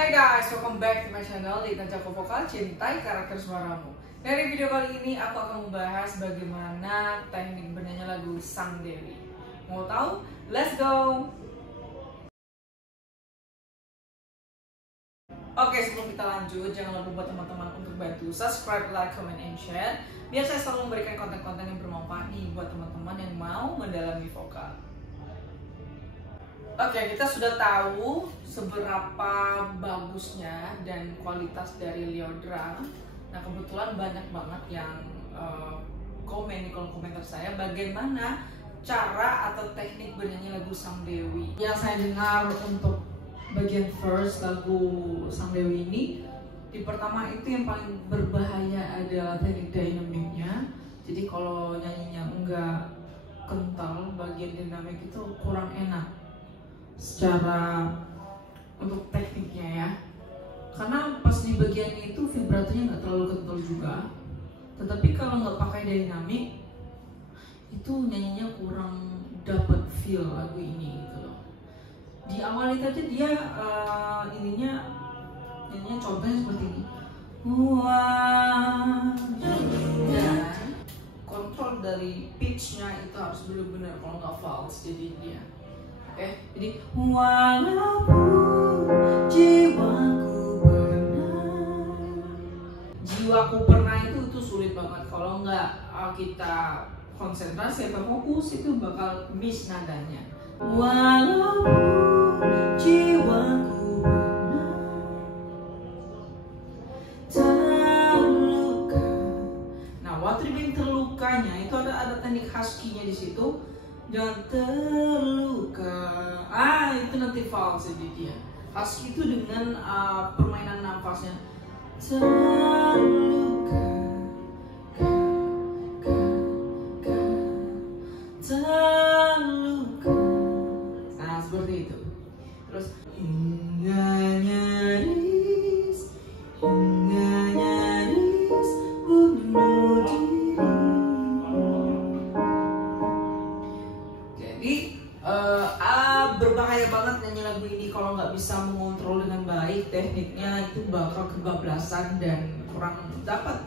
Hai guys, welcome back to my channel Lita Jago Vokal, cintai karakter suaramu. Dari video kali ini aku akan membahas bagaimana teknik bernyanyi lagu Sang Dewi. Mau tahu? Let's go! Oke, sebelum kita lanjut, jangan lupa buat teman-teman untuk bantu subscribe, like, comment, and share biar saya selalu memberikan konten-konten yang bermanfaat nih buat teman-teman yang mau mendalami vokal. Oke, kita sudah tahu seberapa bagusnya dan kualitas dari Lyodra. Nah, kebetulan banyak banget yang komen di kolom komentar saya bagaimana cara atau teknik bernyanyi lagu Sang Dewi. Yang saya dengar untuk bagian first lagu Sang Dewi ini, di pertama itu yang paling berbahaya adalah teknik dynamicnya. Jadi kalau nyanyinya enggak kental, bagian dinamik itu kurang enak secara untuk tekniknya ya, karena pas di bagian itu vibratonya nggak terlalu kental juga. Tetapi kalau nggak pakai dynamic itu nyanyinya kurang dapat feel lagu ini gitu loh. Di awal itu aja dia nyanyinya contohnya seperti ini, wah, dan kontrol dari pitchnya itu harus benar-benar, kalau nggak false jadi dia. Oke, jadi walaupun jiwaku pernah itu sulit banget. Kalau nggak kita konsentrasi atau fokus itu bakal miss nadanya. Walaupun jiwaku pernah terluka. Nah, waktu dibilang terlukanya itu ada teknik husky-nya di situ. Jangan terluka. Itu nanti false jadi dia. Husky itu dengan permainan nafasnya. Terluka, terluka. Nah, seperti itu. Terus hingga nyaris bunuh diri. Berbahaya banget nyanyi lagu ini kalau nggak bisa mengontrol dengan baik tekniknya, itu bakal kebablasan dan kurang dapat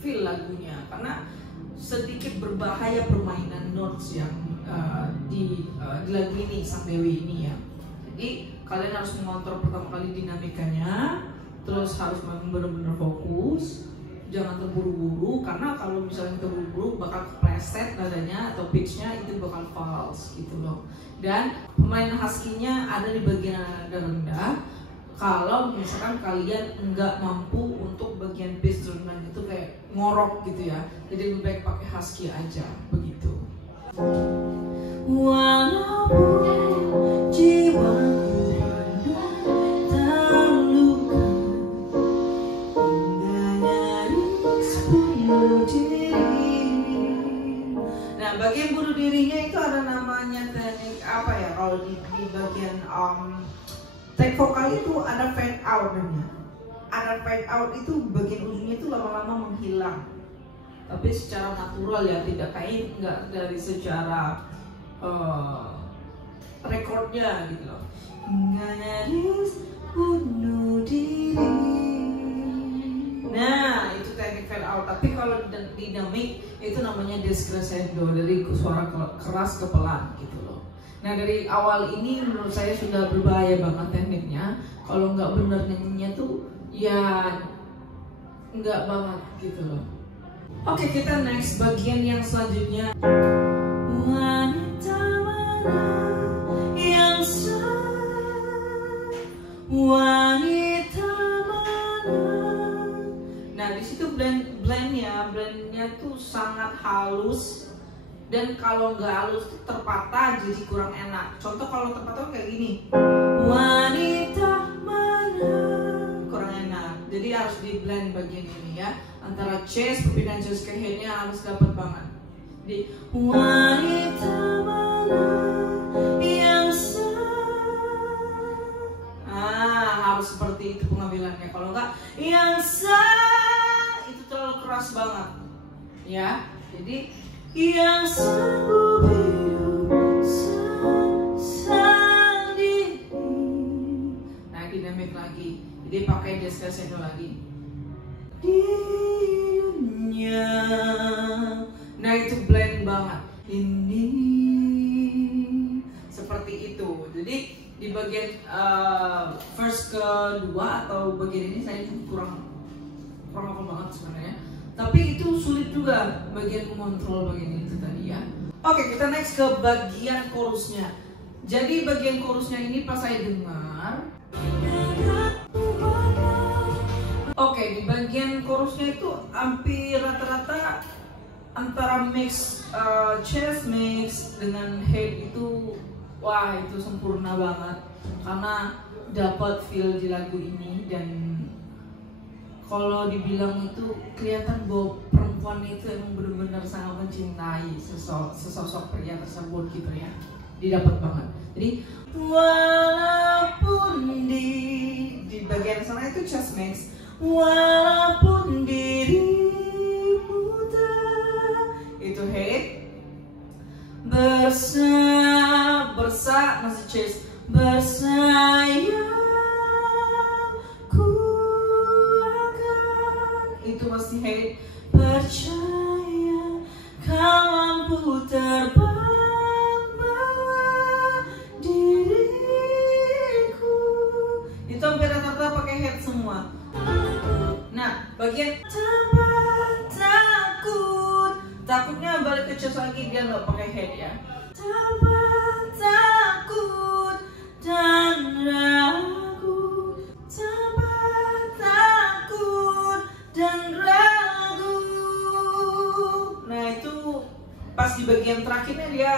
feel lagunya, karena sedikit berbahaya permainan notes yang di lagu ini Sang Dewi ini ya. Jadi kalian harus mengontrol pertama kali dinamikanya, terus harus benar-benar fokus. Jangan terburu-buru, karena kalau misalnya terburu-buru bakal kepleset nadanya atau pitchnya, itu bakal false gitu loh. Dan pemainan husky-nya ada di bagian nada rendah. Kalau misalkan kalian nggak mampu untuk bagian pitch rendah itu kayak ngorok gitu ya, jadi lebih baik pakai husky aja begitu. Walaupun jiwaku bagian bunuh dirinya itu ada namanya teknik apa ya, kalau di bagian take vokal itu ada fade out namanya. Ada fade out itu bagian ujungnya itu lama-lama menghilang, tapi secara natural ya, tidak kayak nggak dari secara rekornya gitu loh. Nggak nyaris bunuh diri. Nah, itu teknik fade out. Tapi kalau dinamik itu namanya descrescendo, dari suara keras ke pelan gitu loh. Nah, dari awal ini menurut saya sudah berbahaya banget tekniknya. Kalau nggak bener nyanyinya tuh ya nggak banget gitu loh. Oke, kita next bagian yang selanjutnya. Wanita mana yang wanita mana. Nah, di situ blendnya tuh sangat halus, dan kalau nggak halus tuh terpatah jadi kurang enak. Contoh kalau terpatah kayak gini, wanita mana, kurang enak. Jadi harus di blend bagian ini ya, antara chest, perpindahan chest ke headnya harus dapat banget. Di wanita mana yang harus seperti itu pengambilannya. Kalau nggak yang itu terlalu keras banget ya. Jadi yang sanggup hidup sendiri. Nah, dynamic lagi. Jadi pakai descrescendo lagi. Di dunia. Nah itu blend banget. Ini seperti itu. Jadi di bagian verse kedua atau bagian ini saya kurang apa banget sebenarnya. Tapi itu sulit juga bagian mengontrol bagian itu tadi ya. Oke, kita next ke bagian chorusnya. Jadi bagian chorusnya ini pas saya dengar, oke, di bagian chorusnya itu hampir rata-rata antara mix chest mix dengan head itu, wah itu sempurna banget karena dapat feel di lagu ini. Dan kalau dibilang itu kelihatan bahwa perempuan itu emang benar-benar sangat mencintai sesosok pria tersebut gitu ya. Didapat banget. Jadi walaupun di bagian sana itu chest mix, walaupun dirimu tak, itu head, bersa masih chest, bersayang itu masih head, percaya kau mampu terbang bawa diriku, itu hampir rata-rata pakai head semua. Nah bagian takutnya balik ke chest lagi, dia nggak pakai head ya. Takut dan ragu, takut dan ragu. Nah itu pas di bagian terakhirnya dia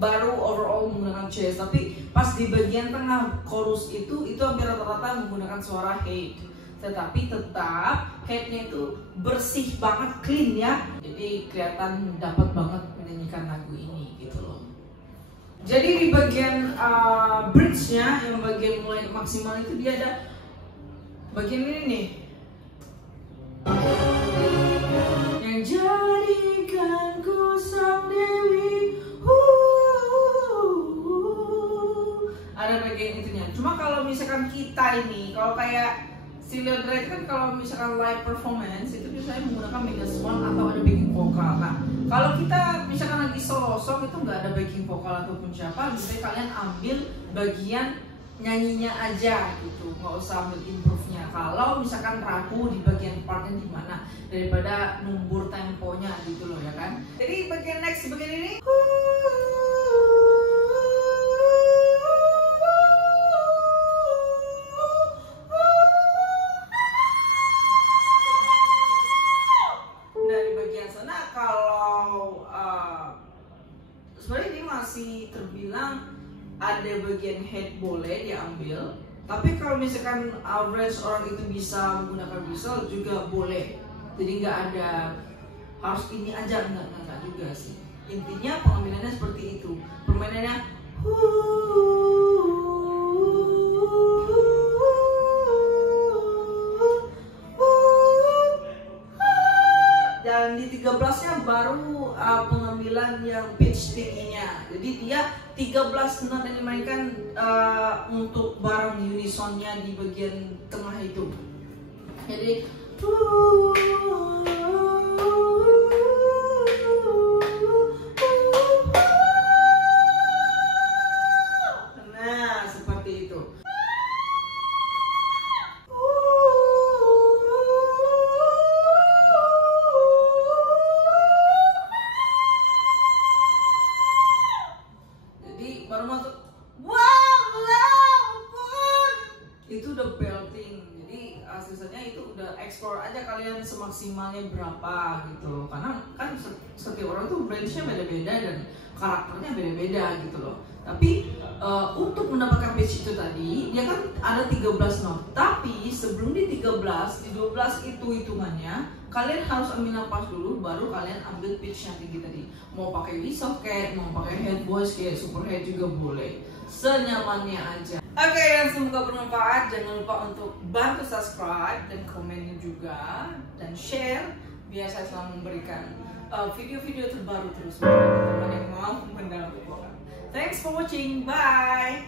baru overall menggunakan chest, tapi pas di bagian tengah chorus itu hampir rata-rata menggunakan suara head, tetapi tetap headnya itu bersih banget, clean ya. Jadi kelihatan dapat banget menyanyikan lagu ini gitu loh. Jadi di bagian bridge-nya yang bagian mulai maksimal itu dia ada bagian ini nih, yang jadikan ku sang dewi, ada bagian itunya. Cuma kalau misalkan kita ini, kalau kayak si Leodra itu kan kalau misalkan live performance itu biasanya menggunakan megaphone atau ada backing vokal. Nah kalau kita misalkan lagi solo song itu nggak ada backing vokal ataupun siapa, biasanya kalian ambil bagian nyanyinya aja gitu, nggak usah ambil improve-nya. Kalau misalkan ragu di bagian partnya di mana, daripada numbur temponya gitu loh ya kan. Jadi bagian next, bagian ini sebenarnya ini masih terbilang ada bagian head boleh diambil, tapi kalau misalkan average orang itu bisa menggunakan whistle juga boleh. Jadi nggak ada harus ini aja, nggak juga sih. Intinya pengambilannya seperti itu, permainannya dan di 13-nya baru pengambilan yang pitch tingginya. Jadi dia 13 not yang dimainkan untuk bareng unisonnya di bagian tengah itu. Jadi nah seperti itu. Baru masuk walaupun itu udah belting. Jadi sisanya itu udah explore aja kalian semaksimalnya berapa gitu, karena kan setiap orang tuh range-nya beda-beda dan karakternya beda-beda gitu loh. Tapi untuk mendapatkan pitch itu tadi dia kan ada 13 not, tapi sebelum di 13, di 12 itu hitungannya kalian harus ambil napas dulu, baru kalian ambil pitch yang tinggi tadi. Mau pakai whistle cat, mau pakai head voice kayak super head juga boleh, senyamannya aja. Oke, yang semoga bermanfaat. Jangan lupa untuk bantu subscribe dan komennya juga, dan share biar saya selalu memberikan video-video terbaru terus bagi teman-teman yang mau mendapatkan. Thanks for watching, bye.